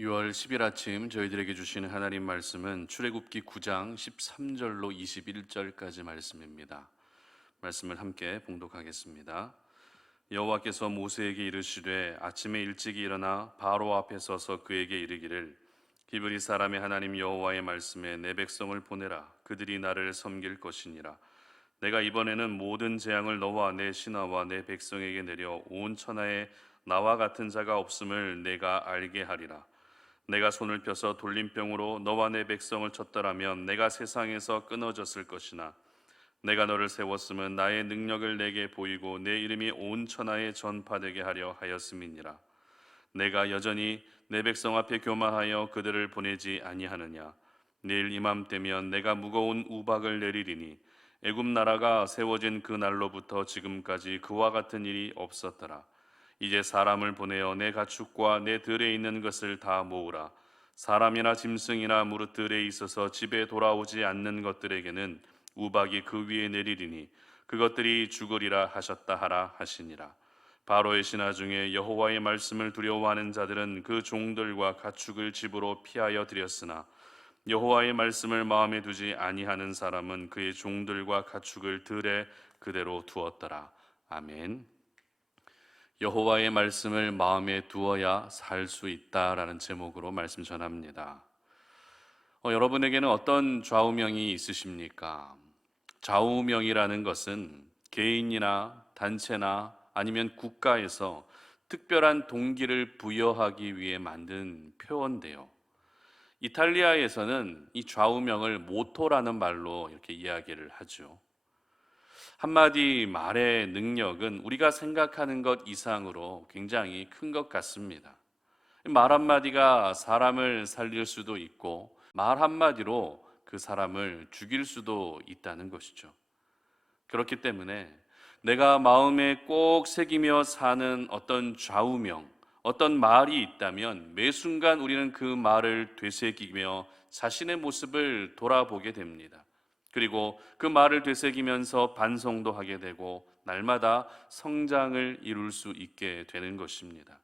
6월 10일 아침 저희들에게 주시는 하나님 말씀은 출애굽기 9장 13절로 21절까지 말씀입니다. 말씀을 함께 봉독하겠습니다. 여호와께서 모세에게 이르시되 아침에 일찍이 일어나 바로 앞에 서서 그에게 이르기를 히브리 사람의 하나님 여호와의 말씀에 내 백성을 보내라. 그들이 나를 섬길 것이니라. 내가 이번에는 모든 재앙을 너와 내 신하와 내 백성에게 내려 온 천하에 나와 같은 자가 없음을 내가 알게 하리라. 내가 손을 펴서 돌림병으로 너와 내 백성을 쳤더라면 내가 세상에서 끊어졌을 것이나 내가 너를 세웠음은 나의 능력을 내게 보이고 내 이름이 온 천하에 전파되게 하려 하였음이니라. 내가 여전히 내 백성 앞에 교만하여 그들을 보내지 아니하느냐. 내일 이맘때면 내가 무거운 우박을 내리리니 애굽 나라가 세워진 그 날로부터 지금까지 그와 같은 일이 없었더라. 이제 사람을 보내어 내 가축과 내 들에 있는 것을 다 모으라. 사람이나 짐승이나 무릇 들에 있어서 집에 돌아오지 않는 것들에게는 우박이 그 위에 내리리니 그것들이 죽으리라 하셨다 하라 하시니라. 바로의 신하 중에 여호와의 말씀을 두려워하는 자들은 그 종들과 가축을 집으로 피하여 들였으나 여호와의 말씀을 마음에 두지 아니하는 사람은 그의 종들과 가축을 들에 그대로 두었더라. 아멘. 여호와의 말씀을 마음에 두어야 살 수 있다라는 제목으로 말씀 전합니다. 여러분에게는 어떤 좌우명이 있으십니까? 좌우명이라는 것은 개인이나 단체나 아니면 국가에서 특별한 동기를 부여하기 위해 만든 표어인데요. 이탈리아에서는 이 좌우명을 모토라는 말로 이렇게 이야기를 하죠. 한마디 말의 능력은 우리가 생각하는 것 이상으로 굉장히 큰 것 같습니다. 말 한마디가 사람을 살릴 수도 있고 말 한마디로 그 사람을 죽일 수도 있다는 것이죠. 그렇기 때문에 내가 마음에 꼭 새기며 사는 어떤 좌우명, 어떤 말이 있다면 매 순간 우리는 그 말을 되새기며 자신의 모습을 돌아보게 됩니다. 그리고 그 말을 되새기면서 반성도 하게 되고 날마다 성장을 이룰 수 있게 되는 것입니다.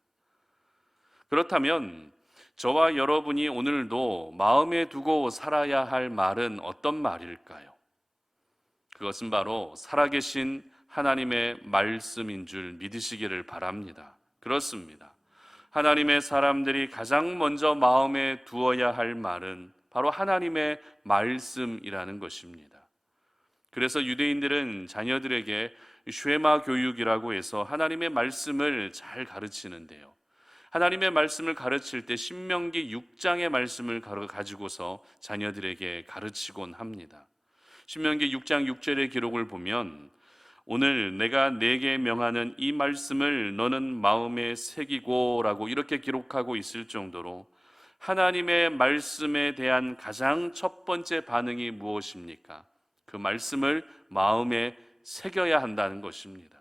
그렇다면 저와 여러분이 오늘도 마음에 두고 살아야 할 말은 어떤 말일까요? 그것은 바로 살아계신 하나님의 말씀인 줄 믿으시기를 바랍니다. 그렇습니다. 하나님의 사람들이 가장 먼저 마음에 두어야 할 말은 바로 하나님의 말씀이라는 것입니다. 그래서 유대인들은 자녀들에게 쉐마 교육이라고 해서 하나님의 말씀을 잘 가르치는데요. 하나님의 말씀을 가르칠 때 신명기 6장의 말씀을 가지고서 자녀들에게 가르치곤 합니다. 신명기 6장 6절의 기록을 보면 오늘 내가 네게 명하는 이 말씀을 너는 마음에 새기고 라고 이렇게 기록하고 있을 정도로 하나님의 말씀에 대한 가장 첫 번째 반응이 무엇입니까? 그 말씀을 마음에 새겨야 한다는 것입니다.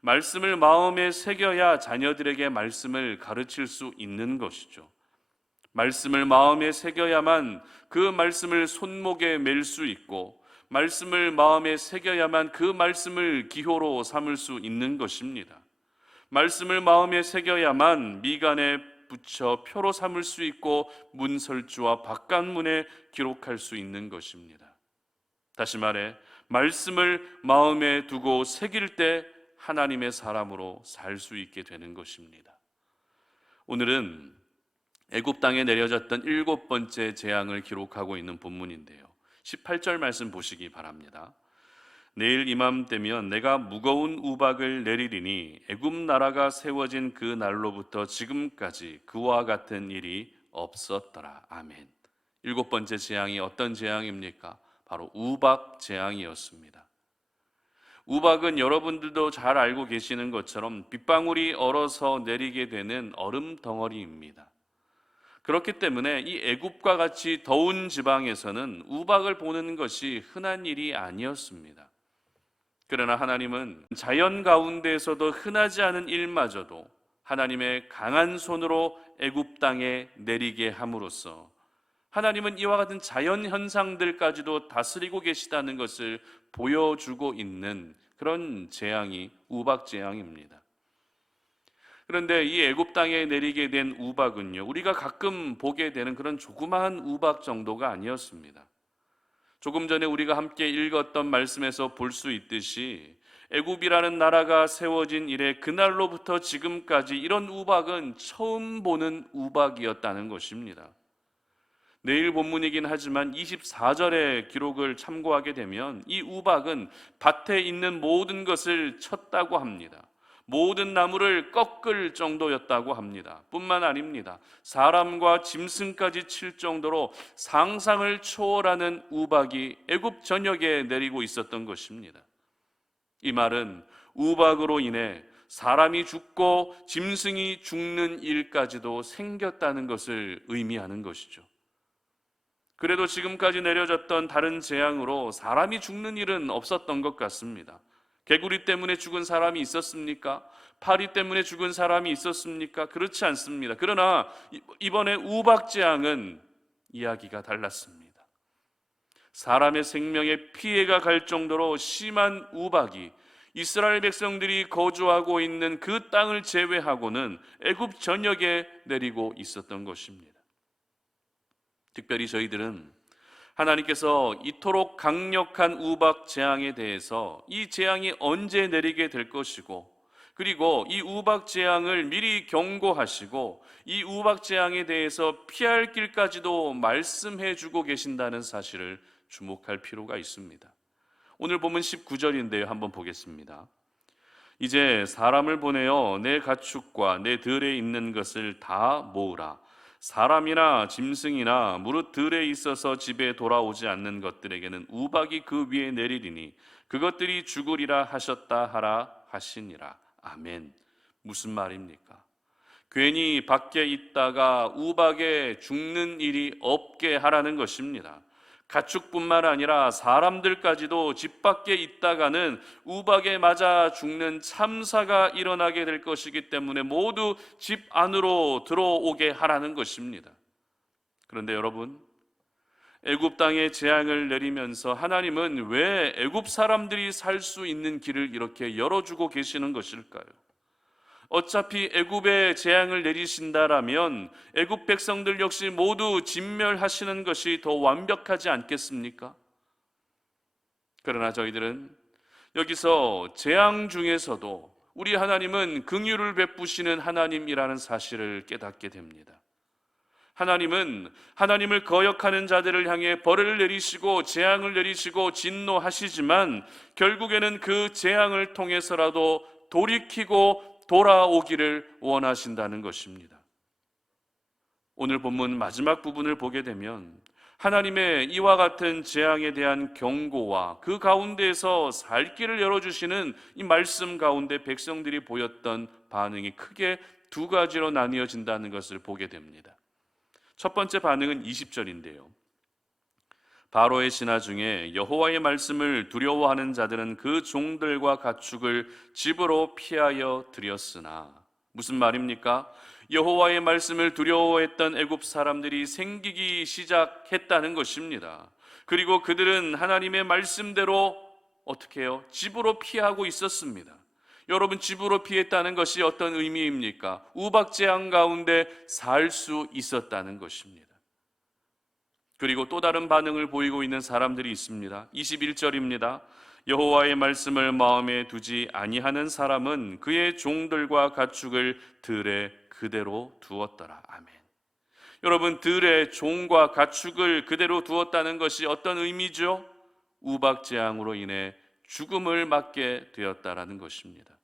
말씀을 마음에 새겨야 자녀들에게 말씀을 가르칠 수 있는 것이죠. 말씀을 마음에 새겨야만 그 말씀을 손목에 맬 수 있고 말씀을 마음에 새겨야만 그 말씀을 기호로 삼을 수 있는 것입니다. 말씀을 마음에 새겨야만 미간에 붙여 표로 삼을 수 있고 문설주와 바깥문에 기록할 수 있는 것입니다. 다시 말해 말씀을 마음에 두고 새길 때 하나님의 사람으로 살 수 있게 되는 것입니다. 오늘은 애굽 땅에 내려졌던 7번째 재앙을 기록하고 있는 본문인데요. 18절 말씀 보시기 바랍니다. 내일 이맘때면 내가 무거운 우박을 내리리니 애굽 나라가 세워진 그 날로부터 지금까지 그와 같은 일이 없었더라. 아멘. 7번째 재앙이 어떤 재앙입니까? 바로 우박 재앙이었습니다. 우박은 여러분들도 잘 알고 계시는 것처럼 빗방울이 얼어서 내리게 되는 얼음 덩어리입니다. 그렇기 때문에 이 애굽과 같이 더운 지방에서는 우박을 보는 것이 흔한 일이 아니었습니다. 그러나 하나님은 자연 가운데에서도 흔하지 않은 일마저도 하나님의 강한 손으로 애굽 땅에 내리게 함으로써 하나님은 이와 같은 자연 현상들까지도 다스리고 계시다는 것을 보여주고 있는 그런 재앙이 우박 재앙입니다. 그런데 이 애굽 땅에 내리게 된 우박은요, 우리가 가끔 보게 되는 그런 조그마한 우박 정도가 아니었습니다. 조금 전에 우리가 함께 읽었던 말씀에서 볼 수 있듯이 애굽이라는 나라가 세워진 이래 그날로부터 지금까지 이런 우박은 처음 보는 우박이었다는 것입니다. 내일 본문이긴 하지만 24절의 기록을 참고하게 되면 이 우박은 밭에 있는 모든 것을 쳤다고 합니다. 모든 나무를 꺾을 정도였다고 합니다. 뿐만 아닙니다. 사람과 짐승까지 칠 정도로 상상을 초월하는 우박이 애굽 전역에 내리고 있었던 것입니다. 이 말은 우박으로 인해 사람이 죽고 짐승이 죽는 일까지도 생겼다는 것을 의미하는 것이죠. 그래도 지금까지 내려졌던 다른 재앙으로 사람이 죽는 일은 없었던 것 같습니다. 개구리 때문에 죽은 사람이 있었습니까? 파리 때문에 죽은 사람이 있었습니까? 그렇지 않습니다. 그러나 이번에 우박재앙은 이야기가 달랐습니다. 사람의 생명에 피해가 갈 정도로 심한 우박이 이스라엘 백성들이 거주하고 있는 그 땅을 제외하고는 애굽 전역에 내리고 있었던 것입니다. 특별히 저희들은 하나님께서 이토록 강력한 우박 재앙에 대해서 이 재앙이 언제 내리게 될 것이고, 그리고 이 우박 재앙을 미리 경고하시고 이 우박 재앙에 대해서 피할 길까지도 말씀해 주고 계신다는 사실을 주목할 필요가 있습니다. 오늘 보면 19절인데요. 한번 보겠습니다. 이제 사람을 보내어 내 가축과 내 들에 있는 것을 다 모으라. 사람이나 짐승이나 무릇 들에 있어서 집에 돌아오지 않는 것들에게는 우박이 그 위에 내리리니 그것들이 죽으리라 하셨다 하라 하시니라. 아멘. 무슨 말입니까? 괜히 밖에 있다가 우박에 죽는 일이 없게 하라는 것입니다. 가축뿐만 아니라 사람들까지도 집 밖에 있다가는 우박에 맞아 죽는 참사가 일어나게 될 것이기 때문에 모두 집 안으로 들어오게 하라는 것입니다. 그런데 여러분, 애굽 땅에 재앙을 내리면서 하나님은 왜 애굽 사람들이 살 수 있는 길을 이렇게 열어주고 계시는 것일까요? 어차피 애굽에 재앙을 내리신다라면 애굽 백성들 역시 모두 진멸하시는 것이 더 완벽하지 않겠습니까? 그러나 저희들은 여기서 재앙 중에서도 우리 하나님은 긍휼을 베푸시는 하나님이라는 사실을 깨닫게 됩니다. 하나님은 하나님을 거역하는 자들을 향해 벌을 내리시고 재앙을 내리시고 진노하시지만 결국에는 그 재앙을 통해서라도 돌이키고 돌아오기를 원하신다는 것입니다. 오늘 본문 마지막 부분을 보게 되면 하나님의 이와 같은 재앙에 대한 경고와 그 가운데에서 살 길을 열어주시는 이 말씀 가운데 백성들이 보였던 반응이 크게 두 가지로 나뉘어진다는 것을 보게 됩니다. 첫 번째 반응은 20절인데요. 바로의 신하 중에 여호와의 말씀을 두려워하는 자들은 그 종들과 가축을 집으로 피하여 들였으나, 무슨 말입니까? 여호와의 말씀을 두려워했던 애굽 사람들이 생기기 시작했다는 것입니다. 그리고 그들은 하나님의 말씀대로 어떻게 해요? 집으로 피하고 있었습니다. 여러분, 집으로 피했다는 것이 어떤 의미입니까? 우박재앙 가운데 살 수 있었다는 것입니다. 그리고 또 다른 반응을 보이고 있는 사람들이 있습니다. 21절입니다. 여호와의 말씀을 마음에 두지 아니하는 사람은 그의 종들과 가축을 들에 그대로 두었더라. 아멘. 여러분, 들에 종과 가축을 그대로 두었다는 것이 어떤 의미죠? 우박재앙으로 인해 죽음을 맞게 되었다라는 것입니다.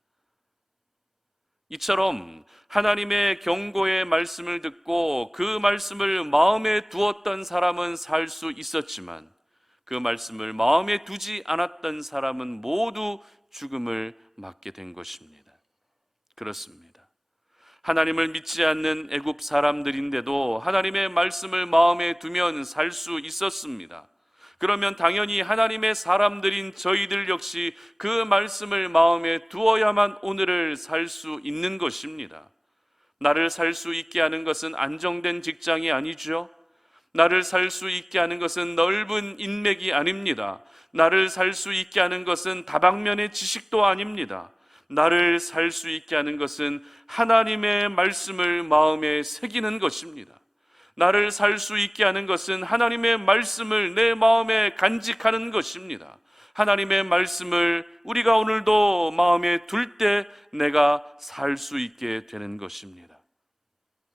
이처럼 하나님의 경고의 말씀을 듣고 그 말씀을 마음에 두었던 사람은 살 수 있었지만 그 말씀을 마음에 두지 않았던 사람은 모두 죽음을 맞게 된 것입니다. 그렇습니다. 하나님을 믿지 않는 애굽 사람들인데도 하나님의 말씀을 마음에 두면 살 수 있었습니다. 그러면 당연히 하나님의 사람들인 저희들 역시 그 말씀을 마음에 두어야만 오늘을 살 수 있는 것입니다. 나를 살 수 있게 하는 것은 안정된 직장이 아니죠. 나를 살 수 있게 하는 것은 넓은 인맥이 아닙니다. 나를 살 수 있게 하는 것은 다방면의 지식도 아닙니다. 나를 살 수 있게 하는 것은 하나님의 말씀을 마음에 새기는 것입니다. 나를 살 수 있게 하는 것은 하나님의 말씀을 내 마음에 간직하는 것입니다. 하나님의 말씀을 우리가 오늘도 마음에 둘 때 내가 살 수 있게 되는 것입니다.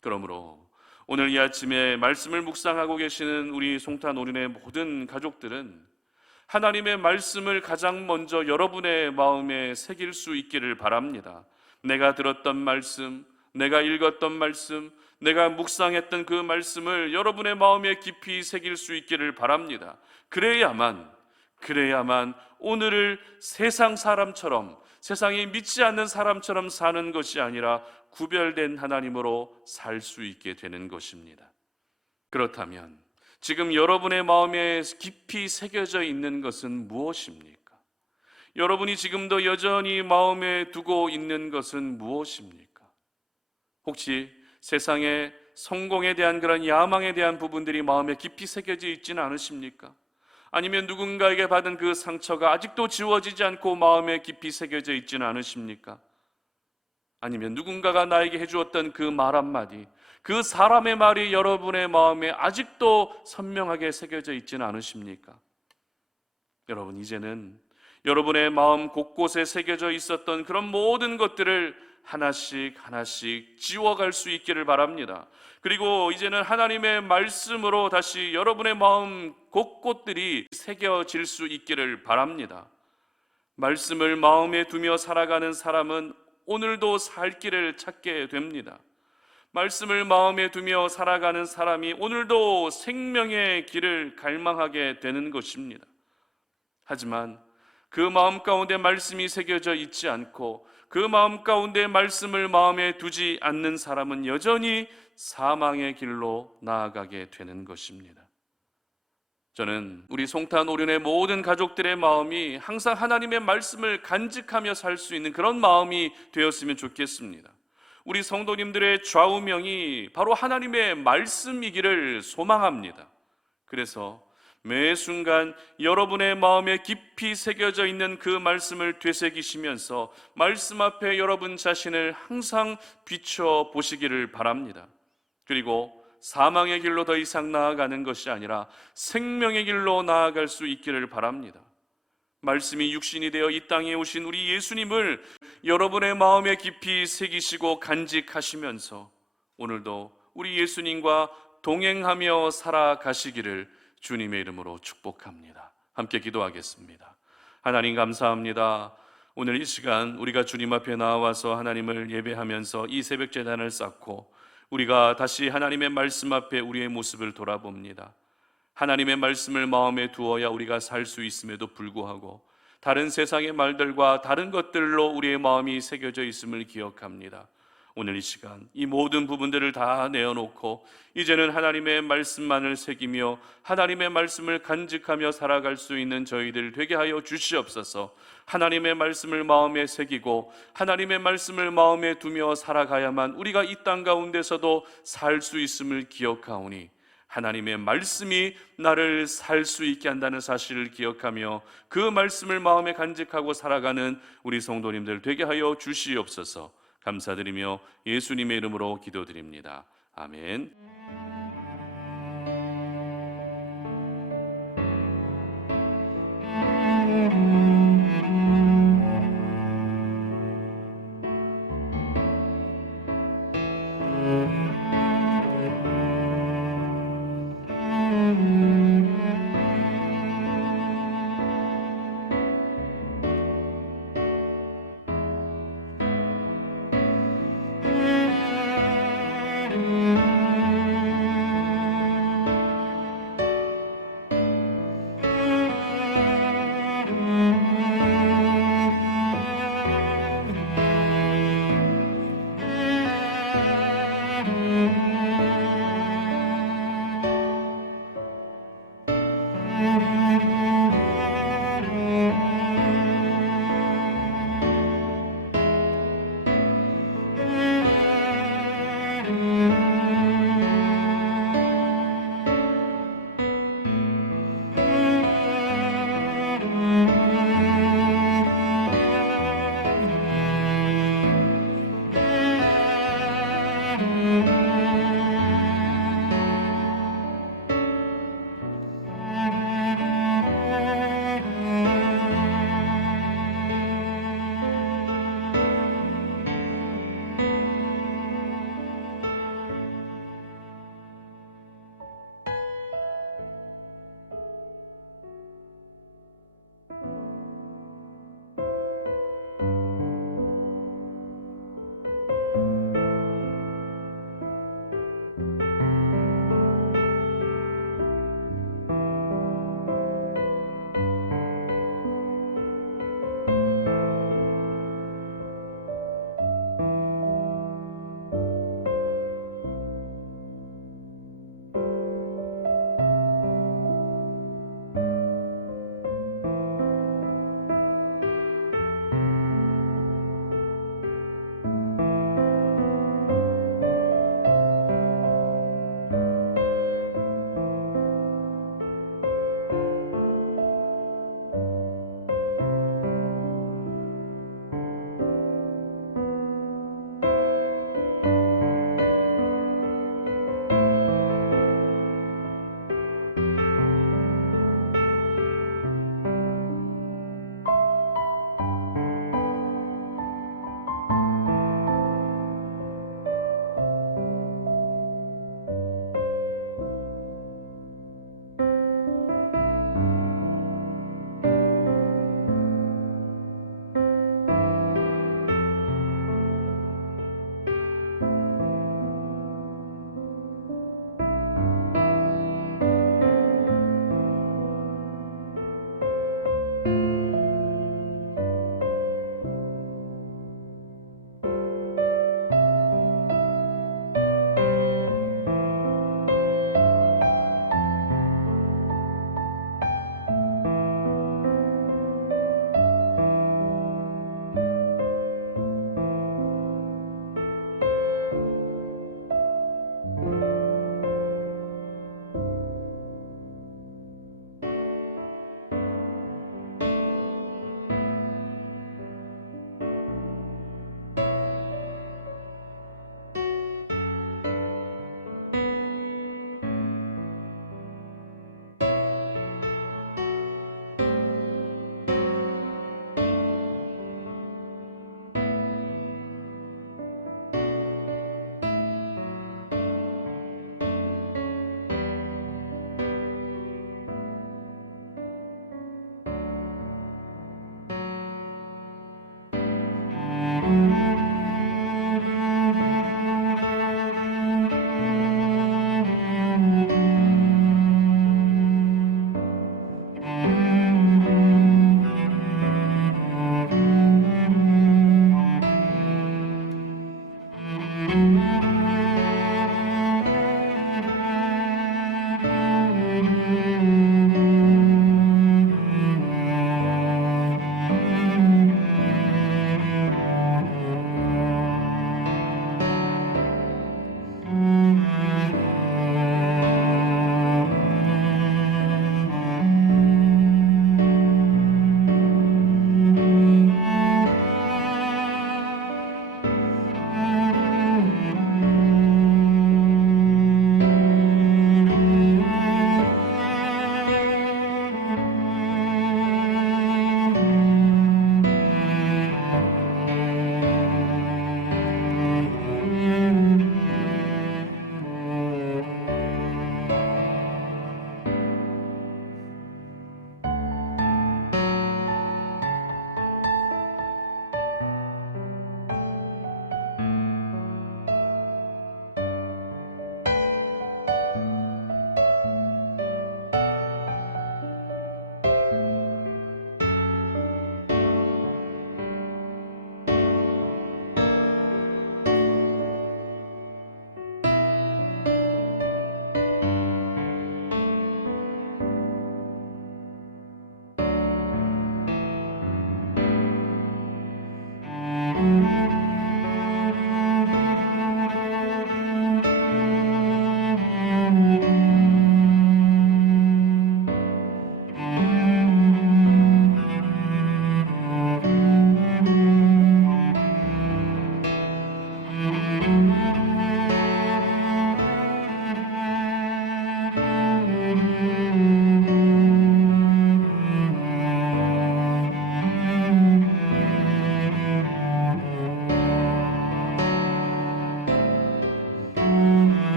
그러므로 오늘 이 아침에 말씀을 묵상하고 계시는 우리 송탄 오륜의 모든 가족들은 하나님의 말씀을 가장 먼저 여러분의 마음에 새길 수 있기를 바랍니다. 내가 들었던 말씀, 내가 읽었던 말씀, 내가 묵상했던 그 말씀을 여러분의 마음에 깊이 새길 수 있기를 바랍니다. 그래야만 오늘을 세상 사람처럼, 세상이 믿지 않는 사람처럼 사는 것이 아니라 구별된 하나님으로 살 수 있게 되는 것입니다. 그렇다면 지금 여러분의 마음에 깊이 새겨져 있는 것은 무엇입니까? 여러분이 지금도 여전히 마음에 두고 있는 것은 무엇입니까? 혹시 세상의 성공에 대한 그런 야망에 대한 부분들이 마음에 깊이 새겨져 있지는 않으십니까? 아니면 누군가에게 받은 그 상처가 아직도 지워지지 않고 마음에 깊이 새겨져 있지는 않으십니까? 아니면 누군가가 나에게 해주었던 그 말 한마디, 그 사람의 말이 여러분의 마음에 아직도 선명하게 새겨져 있지는 않으십니까? 여러분, 이제는 여러분의 마음 곳곳에 새겨져 있었던 그런 모든 것들을 하나씩 지워갈 수 있기를 바랍니다. 그리고 이제는 하나님의 말씀으로 다시 여러분의 마음 곳곳들이 새겨질 수 있기를 바랍니다. 말씀을 마음에 두며 살아가는 사람은 오늘도 살 길을 찾게 됩니다. 말씀을 마음에 두며 살아가는 사람이 오늘도 생명의 길을 갈망하게 되는 것입니다. 하지만 그 마음 가운데 말씀이 새겨져 있지 않고 그 마음 가운데 말씀을 마음에 두지 않는 사람은 여전히 사망의 길로 나아가게 되는 것입니다. 저는 우리 송탄 오륜의 모든 가족들의 마음이 항상 하나님의 말씀을 간직하며 살 수 있는 그런 마음이 되었으면 좋겠습니다. 우리 성도님들의 좌우명이 바로 하나님의 말씀이기를 소망합니다. 그래서 매 순간 여러분의 마음에 깊이 새겨져 있는 그 말씀을 되새기시면서 말씀 앞에 여러분 자신을 항상 비춰 보시기를 바랍니다. 그리고 사망의 길로 더 이상 나아가는 것이 아니라 생명의 길로 나아갈 수 있기를 바랍니다. 말씀이 육신이 되어 이 땅에 오신 우리 예수님을 여러분의 마음에 깊이 새기시고 간직하시면서 오늘도 우리 예수님과 동행하며 살아가시기를 주님의 이름으로 축복합니다. 함께 기도하겠습니다. 하나님 감사합니다. 오늘 이 시간 우리가 주님 앞에 나와서 하나님을 예배하면서 이 새벽 제단을 쌓고 우리가 다시 하나님의 말씀 앞에 우리의 모습을 돌아봅니다. 하나님의 말씀을 마음에 두어야 우리가 살 수 있음에도 불구하고 다른 세상의 말들과 다른 것들로 우리의 마음이 새겨져 있음을 기억합니다. 오늘 이 시간 이 모든 부분들을 다 내어놓고 이제는 하나님의 말씀만을 새기며 하나님의 말씀을 간직하며 살아갈 수 있는 저희들 되게 하여 주시옵소서. 하나님의 말씀을 마음에 새기고 하나님의 말씀을 마음에 두며 살아가야만 우리가 이 땅 가운데서도 살 수 있음을 기억하오니 하나님의 말씀이 나를 살 수 있게 한다는 사실을 기억하며 그 말씀을 마음에 간직하고 살아가는 우리 성도님들 되게 하여 주시옵소서. 감사드리며 예수님의 이름으로 기도드립니다. 아멘.